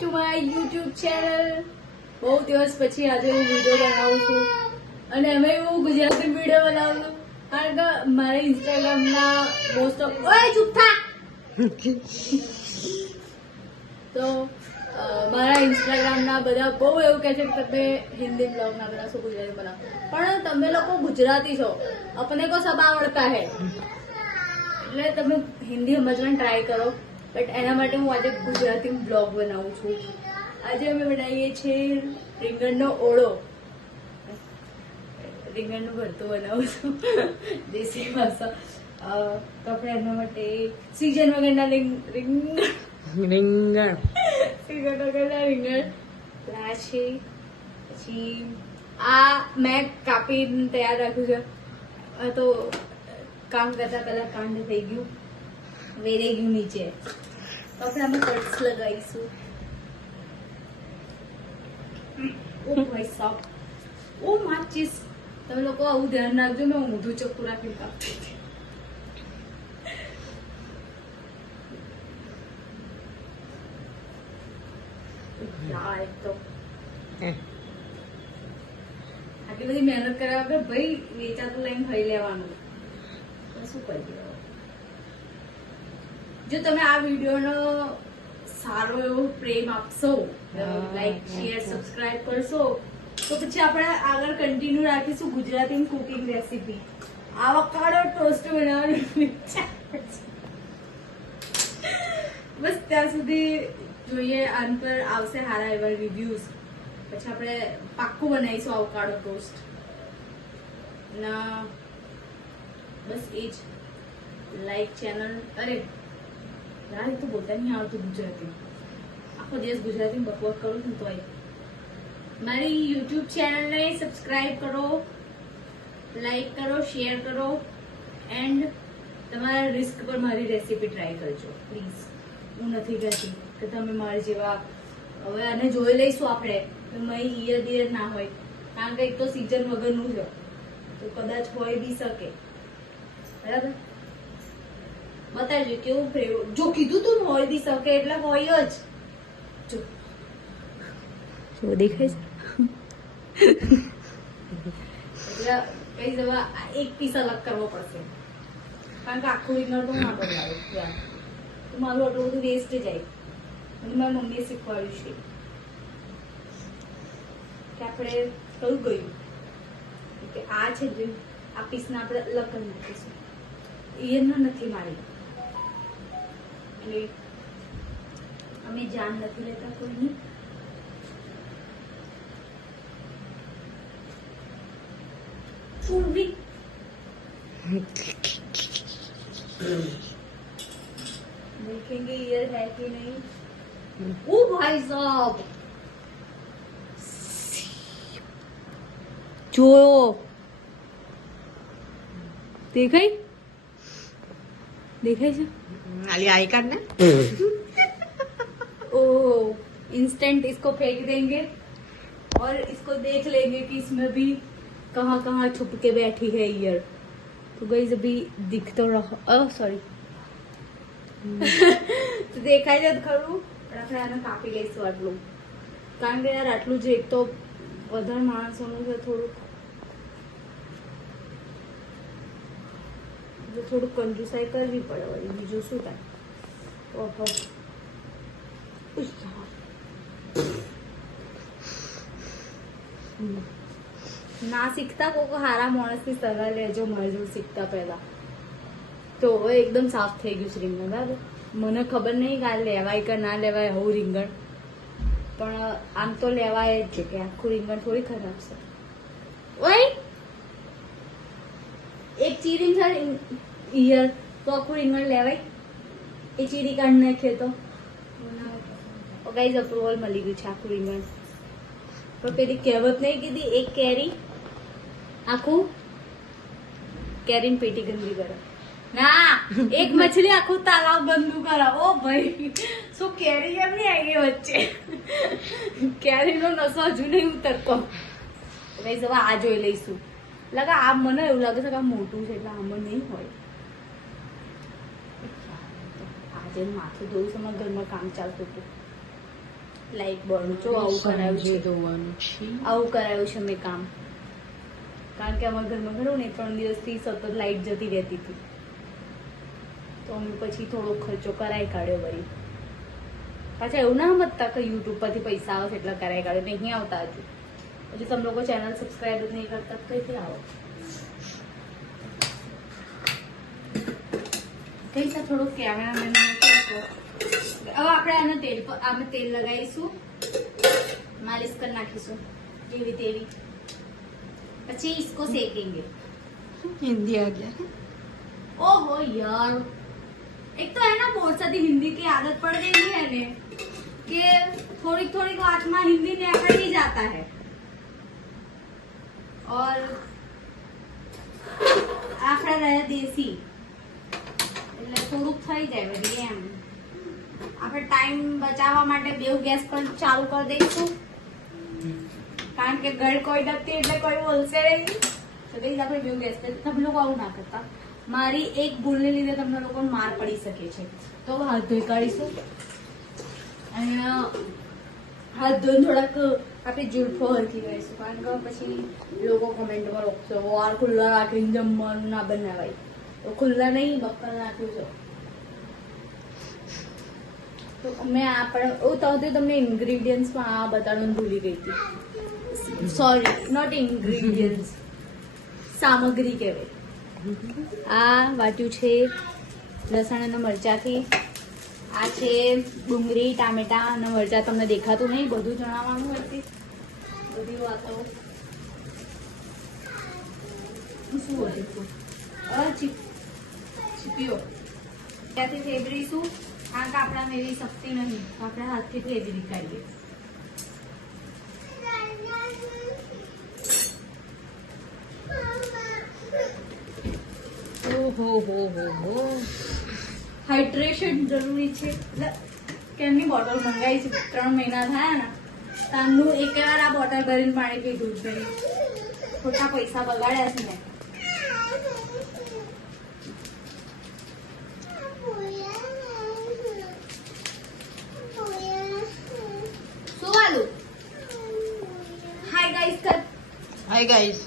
To my YouTube channel. બહુ દિવસ પછી આજે હું વિડીયો બનાવું છું અને અમે હું ગુજરાતી વિડીયો બનાવું છું કારણ કે મારા ઇન્સ્ટાગ્રામના મોસ્ટ ઓફ ઓય ચૂપ થા તો મારા ઇન્સ્ટાગ્રામના બધા બહુ એવું કહે છે કે તમે હિન્દી બ્લોગ ના બનાવશો ગુજરાતી બનાવો પણ તમે લોકો ગુજરાતી છો अपने को सब आवड़ता है એટલે તમે હિન્દી સમજવાનું ટ્રાય કરો બટ એના માટે હું આજે ગુજરાતી બ્લોગ બનાવું છું. આજે અમે બનાવીએ છીએ રીંગણનો ઓળો. રીંગણનું ભરતું બનાવું છું દેશી ભાષા. તો આપણે એના માટે સીઝન વગરના રીંગણ સીઝન વગરના રીંગણ લાયા છે. પછી આ મેં કાપીને તૈયાર રાખ્યું છે. તો કામ કરતા પહેલા કાંડ થઈ ગયું વેરાઈ ગયું નીચે તો આપણે આમાં કટ્સ લગાવીશું. ઓ ભાઈ સાહેબ ઓ માચીસ તમે લોકો આવું ધ્યાન રાખજો. મેં ઊંધું ચક્કુ રાખીને કાપતી હતી. તો આટલી બધી મહેનત કર્યા વગર ભાઈ વેચાતું લઈને ખાઈ લેવાનું શું કરી. જો તમે આ વિડીયોનો સારો એવો પ્રેમ આપશો લાઈક શેર સબસ્ક્રાઇબ કરશો તો પછી આપણે આગળ કન્ટિન્યુ રાખીશું ગુજરાતી કુકિંગ રેસીપી. આવકાડો ટોસ્ટ બનાવવાનું બસ ત્યાં સુધી જોઈએ. આન પર આવશે સારા એવા રિવ્યુઝ પછી આપણે પાક્કું બનાવીશું આવકાડો ટોસ્ટ ના. બસ એ જ લાઈક ચેનલ. અરે યાર તો બોલતા નહીં આવતું ગુજરાતી. આખો દિવસ ગુજરાતી બકવાસ કરું છું તોય. મારી યુટ્યુબ ચેનલને સબસ્ક્રાઇબ કરો, લાઈક કરો, શેર કરો એન્ડ તમારા રિસ્ક પર મારી રેસીપી ટ્રાય કરજો પ્લીઝ. હું નથી કહેતી કે તમે મારી જેવા હવે આને જોઈ લઈશું આપણે મય ઈયર બિયર ના હોય કારણ કે એક તો સીઝન વગરનું છે તો કદાચ હોય બી શકે. બરાબર બતાવજો કેવું ફ્લેવર. જો કીધું તું હોય બી શકે એટલે હોય જ. જો શું દેખાય છે એટલે કઈ જવા એક પીસ અલગ કરવો પડશે કારણ કે આખું રીંગણ તો ના બનાવું યાર તો મારું આટલું બધું વેસ્ટ જાય. અને મારી મમ્મીએ શીખવાડ્યું છે કે આપણે કયું ગયું કે આ છે આ પીસને આપણે અલગ કરી નાખીશું. ઈયરમાં નથી મારી એટલે અમે જાન નથી લેતા કોઈની. પૂર્વી देखेंगे ईयर है कि नहीं. ओ भाई साहब જોયો દેખાય દેખાય છે आली आई करना ओ इंस्टेंट इसको फेंक देंगे और इसको देख लेंगे कि इसमें भी कहाँ कहाँ छुप के बैठी है ईयर. तो गाइस अभी दिख तो रहा सॉरी તો દેખાય છે ખરું પણ આપણે આને કાપી લઈશું આટલું કારણ કે યાર આટલું જ એક તો વધારે માણસોનું છે થોડુંક કંજુસાઈ કરવી પડે વળી બીજું શું થાય. ઓહો ના શીખતા કોઈક સારા માણસની સલાહ લેજો મારી જોડે શીખતા પહેલા. તો હવે એકદમ સાફ થઈ ગયું છે રીંગણ. બરાબર મને ખબર નહીં કે આ લેવાય કે ના લેવાય આવું રીંગણ પણ આમ તો લેવાય જ છે કે આખું રીંગણ થોડી ખરાબ છે. ઓય એક ચીરી છે ઈયર તો આખું રીંગણ લેવાય. એ ચીરી કાઢી નાખીએ તો ગાઈઝ અપ્રુવલ મળી ગયું છે આખું રીંગણ. પણ પેલી કહેવત નહીં કીધી એક કેરી આખું કેરીની પેટી ગંદી કરે ના એક મછલી આખું તાલાબ ગંદુ કરા. ઓ ભાઈ શું કેરી કેમ નહીં આવી ગઈ વચ્ચે. કેરીનો નશો હજુ નહીં ઉતરતો. ગાઈઝ હવે આ જોઈ લઈશું. લગા આ મને એવું લાગે છે કે આ મોટું છે એટલે આમાં નહીં હોય. આજે માથું ધોવું છે ઘરમાં કામ ચાલતું હતું લાઈટ બોર્ડ જો આવું કરાયું છે, આવું કરાયું છે મેં કામ. કારણ કે અમારા ઘરમાં ખરું ને 3 દિવસથી સતત લાઈટ જતી રહેતી હતી, તો અમે પછી થોડો ખર્ચો કરાવી કાઢ્યો વળી. પાછા એવું ના સમજતા કે યુટ્યુબ પરથી પૈસા આવે છે એટલે કરાવી કાઢ્યો, નહીં આવતા હજુ. એટલે તમે લોકો ચેનલ સબસ્ક્રાઈબ જ નહીં કરતા, કઈથી આવો? કઈ સા થોડું કેમેરામેન હવે આપણે આને તેલ લગાવીશું, માલિશ કરી નાખીશું જેવી તેવી, પછી इसको सेकेंगे. हिंदी आ गया. ओहो यार, एक तो है ना बहुत सारी हिंदी की आदत पड़ गई है ने कि थोड़ी थोड़ी बात में हिंदी निकल ही जाता है. और આપણે રહ્યા દેશી એટલે થોડુંક થઈ જાય બધી એમ. આપણે ટાઈમ બચાવવા માટે બેવ ગેસ પર ચાલુ કરી દઈશું, કારણ કે ઘર કોઈ નથી એટલે કોઈ બોલશે નહીં. તો કઈ આપણે બેવ ગેસ પર, તમે લોકો આવું ના કરતા. મારી એક ભૂલને લીધે તમને લોકો માર પડી શકે છે, તો હાથ ધોઈ કાઢીશું. અને હાથ ધોઈને થોડાક આપણે જુલ્ફો હરકી કરીશું, કારણ કે પછી લોકો કોમેન્ટમાં રોકશો વાર ખુલ્લા રાખીને જમવાનું ના બનાવાય. તો ખુલ્લા નહીં, બક્કર નાખ્યું છે. તો મેં આપણે એવું તો તમને ઇન્ગ્રીડિયન્ટ્સમાં આ બતાડવાનું ભૂલી ગઈ હતી. સોરી, નોટ ઇન્ગ્રીડિયન્ટ્સ, સામગ્રી કહેવાય. આ વાટ્યું છે લસણ અને મરચાંથી, આ છે ડુંગળી, ટામેટા અને મરચાં. તમને દેખાતું નહીં, બધું જણાવવાનું હતી, બધી વાતો. શું હતું? ચીપીઓ ત્યાંથી ફેબરીશું, કારણ કે આપણામાં એવી શક્તિ નહીં, આપણે હાથથી ફેબરી કાઢીએ. હાઇડ્રેશન જરૂરી છે. કેમની બોટલ મંગાવી છે, 3 મહિના થયા ને તાનું એક વાર આ બોટલ ભરીને પાણી પીધું છે. ખોટા પૈસા બગાડ્યા છે મેં. શું વાલું? Hi guys. Hi guys.